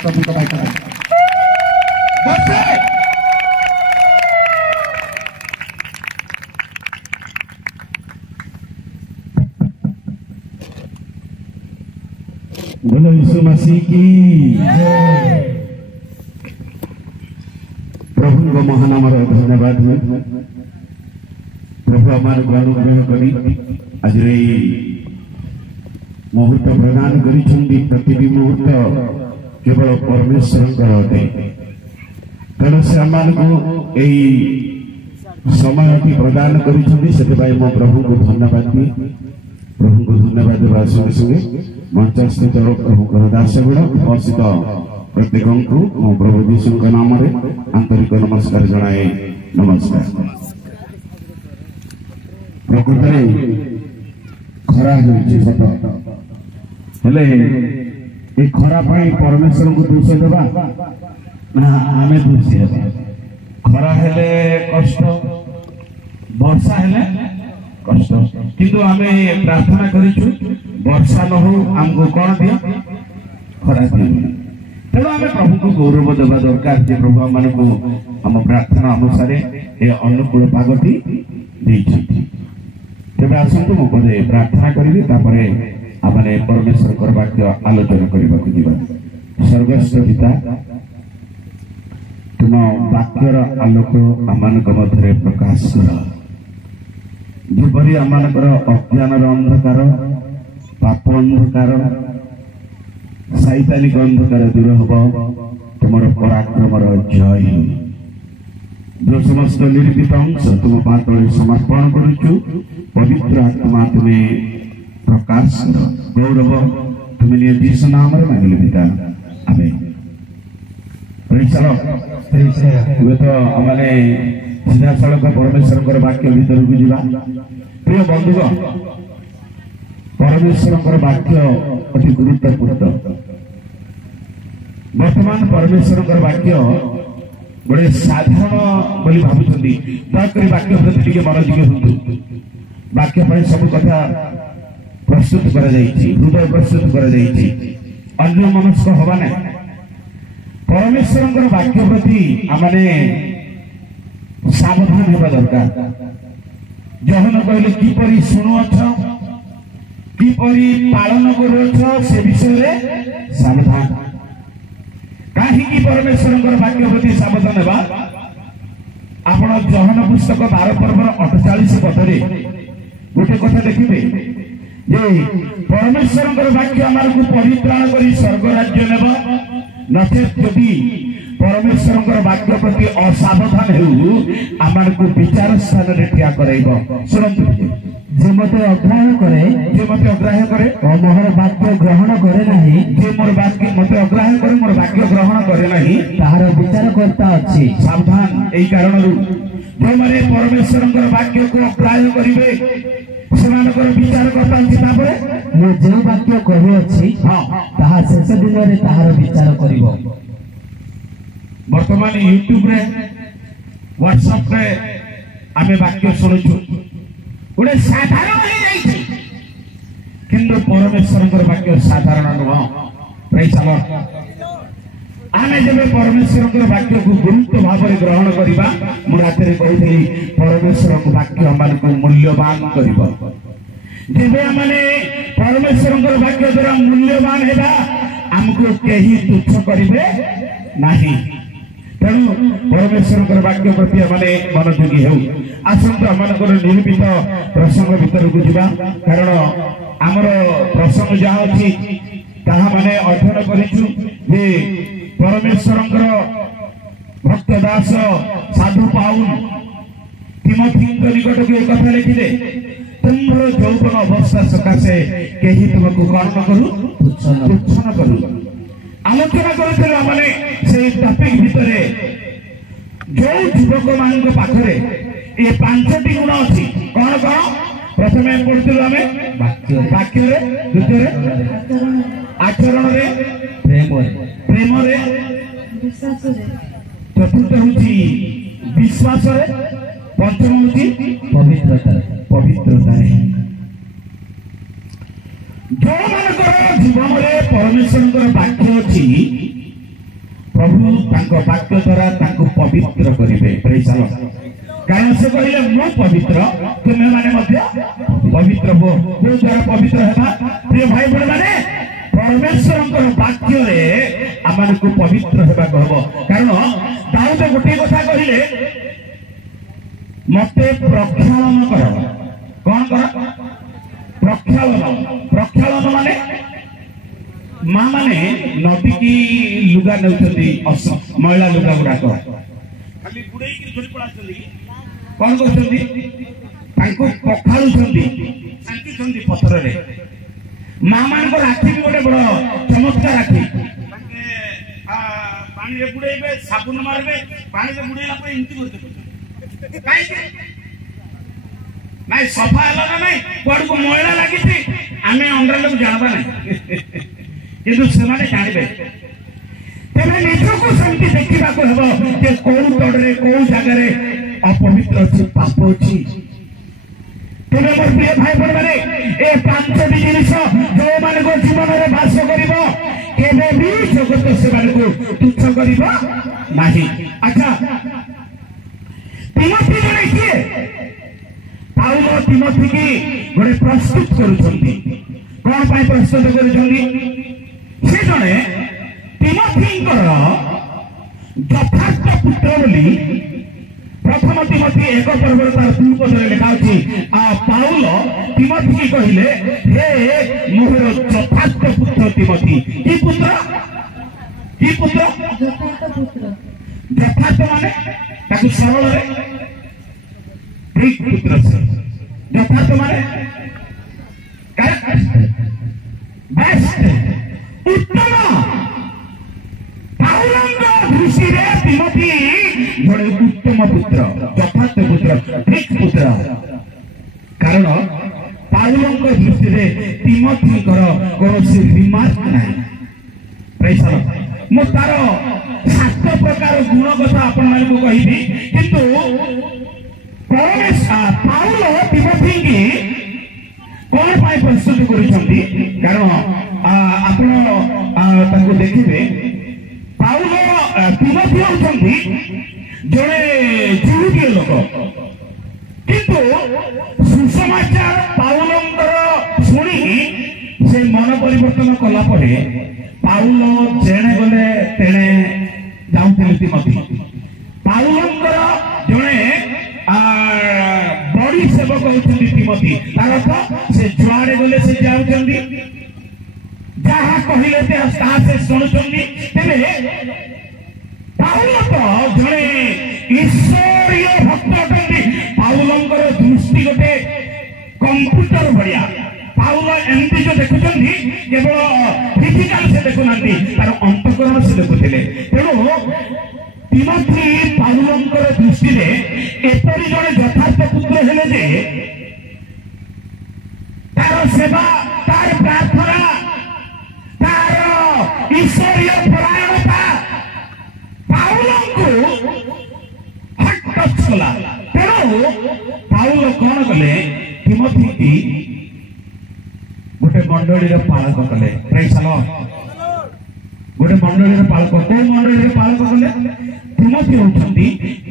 प्रभु बोलो यीशु मसीह की प्रभु को महानाम धन्यवाद प्रभु आम अनुग्रह करी आज मुहूर्त प्रदान कर मुहूर्त केवल परमेश्वर अटे तेणु से आम समय प्रदान कर प्रभु को धन्यवाद दिए प्रभु को धन्यवाद देवा संगे संगे मंचस्थित प्रभु दासगुण उपस्थित प्रत्येक को प्रभु जीशु नाम आंतरिक नमस्कार जनाए। नमस्कार। प्रकृत खरा सत हेले ये खरा परमेश्वर को दोष देवा ना आम दोषी खरा हेले कष्ट वर्षा हेले कष्ट किंतु आम प्रार्थना करूँ वर्षा न हो आमको कौन दिया खरा दिया तेणु आम प्रभु को गौरव देवा दरकार जे प्रभु आम को आम प्रार्थना अनुसार ये अनुकूल पागटी तेज आसतु मो पदे प्रार्थना करी आमने परमेश्वर वाक्य आलोचना करने स्वर्गस्थ पिता तुम वाक्यर आलोक आम मध्य प्रकाश कर जपरी आम अज्ञान अंधकार पाप अंधकार सैतानिक अंधकार दूर हम तुम पराक्रम जय जो समस्त निर्मित अंश तुम पातले समर्पण करुचु पवित्र आत्मा तुम्हें प्रकाश कर गौरव तुम्हें निर्दिष्ट नाम मांगिले पिता आमेन। तो आमने सीधा सड़क परमेश्वर वाक्य भीतर को जीवा प्रिय बंधुगण परमेश्वर वाक्य अति गुरुत्वपूर्ण वर्तमान परमेश्वर वाक्य गोटे साधारण बोली भावुंट दयाकोरी वाक्य प्रति मनोযোगी हूँ वाक्य सब कथा प्रस्तुत हृदय प्रस्तुत अन्य मनस्क हवा ना परमेश्वर वाक्य प्रति आमने सावधान होगा दरकार जहन कहले किपरि शुणुअछ किपरि पालन करुअछ से विषय सावधान कहीं परमेश्वर वाक्य प्रति सावधान होगा आपण जहन पुस्तक 12 पर्व 48 पदरे गोटे कथा देखिए जे परमेश्वर वाक्य आम को परित्राण कर स्वर्ग राज्य नेब नचेत यदि परमेश्वर वाक्य प्रति असावधान हो आम को विचार स्थान में ठिया कर शुणु जे मते अग्राह्य करे और मोहर वाक्य ग्रहण करे नहीं जे मोर वाक्य मते अग्राह्य करे मोर वाक्य ग्रहण करे नहीं ताहार विचार करता अछि सावधान एई कारण जो माने परमेश्वर वाक्य को अग्राह्य करिवे सेमानकर विचार करता अछि तापरे मो जे वाक्य कहि अछि हां ताहा शेष दिन रे ताहार विचार करिवो। वर्तमान यूट्यूब रे व्हाट्सएप रे आमे वाक्य सुनुछु गोटे साधारण हो जाइए किंतु परमेश्वर वाक्य साधारण नुह प्रेज द लॉर्ड आम जब परमेश्वर वाक्य को गुरुत्व भाव में ग्रहण करवा मुझे कहती परमेश्वर वाक्य आम मूल्यवान कर परमेश्वर वाक्य द्वारा मूल्यवान है आमको कहीं तुच्छ करेंगे नहीं तेणु परमेश्वर वाक्य प्रति आमने मनोयोगी हो आसतु आम निर्मित प्रसंग भीतर को जा कारण आमर प्रसंग जहाँ अच्छी ताहा माने अध्ययन करिछु जे परमेश्वर भक्त दास साधु पाउल तिमोथी निकट को एक कथा लिखिले तुम्हार यौवन अवस्था सकाशे कहीं तुमको कौन करू तुच्छ न करू आलोचना करते माने से टॉपिक भीतर जो युवक मान पाखरे ये 5टी गुण अच्छी कौन कौन प्रथम पढ़ुलु आम वाक्य द्वितीय आचरण प्रेम चतुर्थ हूँ विश्वास पंचम हूँ पवित्रता जो मान जीवन में परमेश्वर वाक्य अच्छी प्रभु तांको वाक्य द्वारा तांको पवित्र करिवे। Praise the Lord. कारण से कहले मु पवित्र तुमे माने मध्य पवित्र हो। को द्वारा पवित्र हेबा प्रिय भाई बड़ माने परमेश्वरंकर वाक्य रे आमान को पवित्र हेबा कहबो। कारण दाऊद गोटे कथा कहिले मते प्रक्षालन कर। कौन कर? प्रक्षालन। प्रक्षालन माने माँ माने नदी की लुगा नौचंदी महिला लुगा गुड़ाक खाली बुड़े धरी पड़ा कौन कर पथर रे माँ मान आखि भी गोटे बड़ चमत्कार आखि पानी बुड़े साबुन मारे पानी बुड़ेला ना सफा है ना नहीं कौन को मैला लगी आम अंडर लोग जानवा ना किंतु से जानवे तेरे निजको सेमती देखा हम जे कौ तड़े कौ जगार अपवित्र अच्छी पाप अच्छी तेरे मोर प्रिय भाई बहन मैंने ए पांचटी जिनिस जो मान जीवन में बास कर जगत से तुच्छ कर। अच्छा तिमोथी जड़े किए पाउल तिमोथी की गोटे प्रस्तुत करुछंती कौन पाई प्रस्तुत करुछंती से जड़े तिमोथींकर यथार्थ पुत्र बोली प्रथम तिमोथी 1 पर्व तार 2 पद लिखा अछि पाउल तिमोथी की कहिले हे मोहर यथार्थ पुत्र तिमोथी की पुत्र यथार्थ पुत्र यथार्थ माने ताकु सरल रे ठीक पुत्र से यथार्थ माने बेस्ट उत्तम दृष्टि तिमोथी बड़े उत्तम पुत्र यथार्थ पुत्र ठीक पुत्र। कारण पाउलंक दृष्टि में तिमोथी कौन रिमार्क ना मु तार 7 प्रकार गुण कथा आपण मान को कहिबी किंतु पाउल तिमोथी की कौन पाई प्रस्तुत करिसंती। कारण आपण देखिए पाउल तिमोथी होउछंती जड़े जिहुदीय लोक किंतु सुसमाचार पाउलंकर शुणी से मन परिवर्तन कला परे पाउल जेणे गले तेणे जाउथिले तिमोथी पाउलंकर जड़े बड़ी सेवक होउछंती तिमोथी तार अर्थ से जुआड़े गले से जाउछंती जहाँ कहले से शुणुचंदी तेरे पाउल तो जड़े ईश्वरीय भक्त अटंती पाउलंकर दृष्टि गोटे कंप्यूटर बढ़िया पाउल एमती जो देखुचंदी केवल फिजिकल से देखुना तार अंतकरण से देखुले तेणु तिमोथी पाउलंकर दृष्टि में एपरी जड़े यथार्थ पुत्र हेले जे तार सेवा तार प्रार्थना तार ईश्वरीय परायणता पाउल को हट टच कला। तेणु पाउल कौन कले तिमोथी की गोटे मंडली पालक कले। Praise the Lord. गोटे मंडली पालक को मंडली पालक कले तिमोथी होउछंती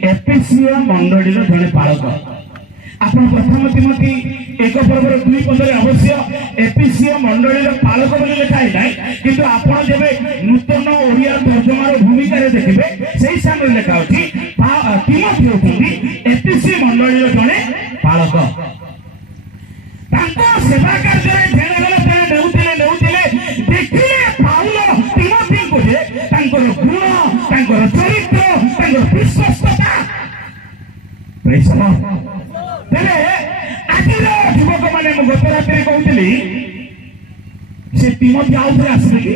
एफेसिया मंडली जने पालक। आपण प्रथम तिमोथी 1 पर्व 2 पद अवश्य एफेसिया मंडली पालक बोली लिखा है किंतु आपण जेबे नूतन ओडिया तर्जमार भूमिका रे देखिबे सेही सामने लिखा अछि तिमोथी होउछंती एफेसिया मंडली जने पालक। तांको सेवा कार्य रे जेने गले तेने नेउतिले देखिले पाउल तिमोथी को जे तांकर गुण तांकर चरित्र तांकर विश्वासता प्रेज द लॉर्ड। तेरे आजिर युवक मैंने गत रात कहती से तिमोथी आउ थे आसवे कि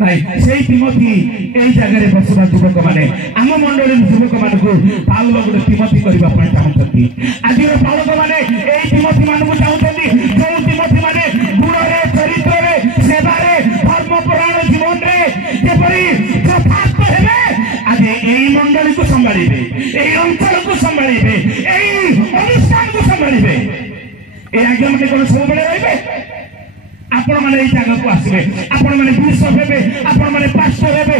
नहीं से तिमोथी यही जगह बसवा युवक मैंने आम मंडली युवक मान को पाउल गोटे तिमोथी करने चाहती आज पालक मैंने यही तिमोथी मान को चाहते जो तिमोथी मैंने गुण चरित्र सेवा धर्मपरायण जीवन में यथार्थ हेबे आज यही मंडली को संभाळे यही अंचल को संभाळे यही अनुष्ठान को संभाळे ये आज्ञा मत कौन सब बेले रही आपण मैंने जगह को आसवे आपण मैंने बिशप हेबे आपण मैंने पास्टर हेबे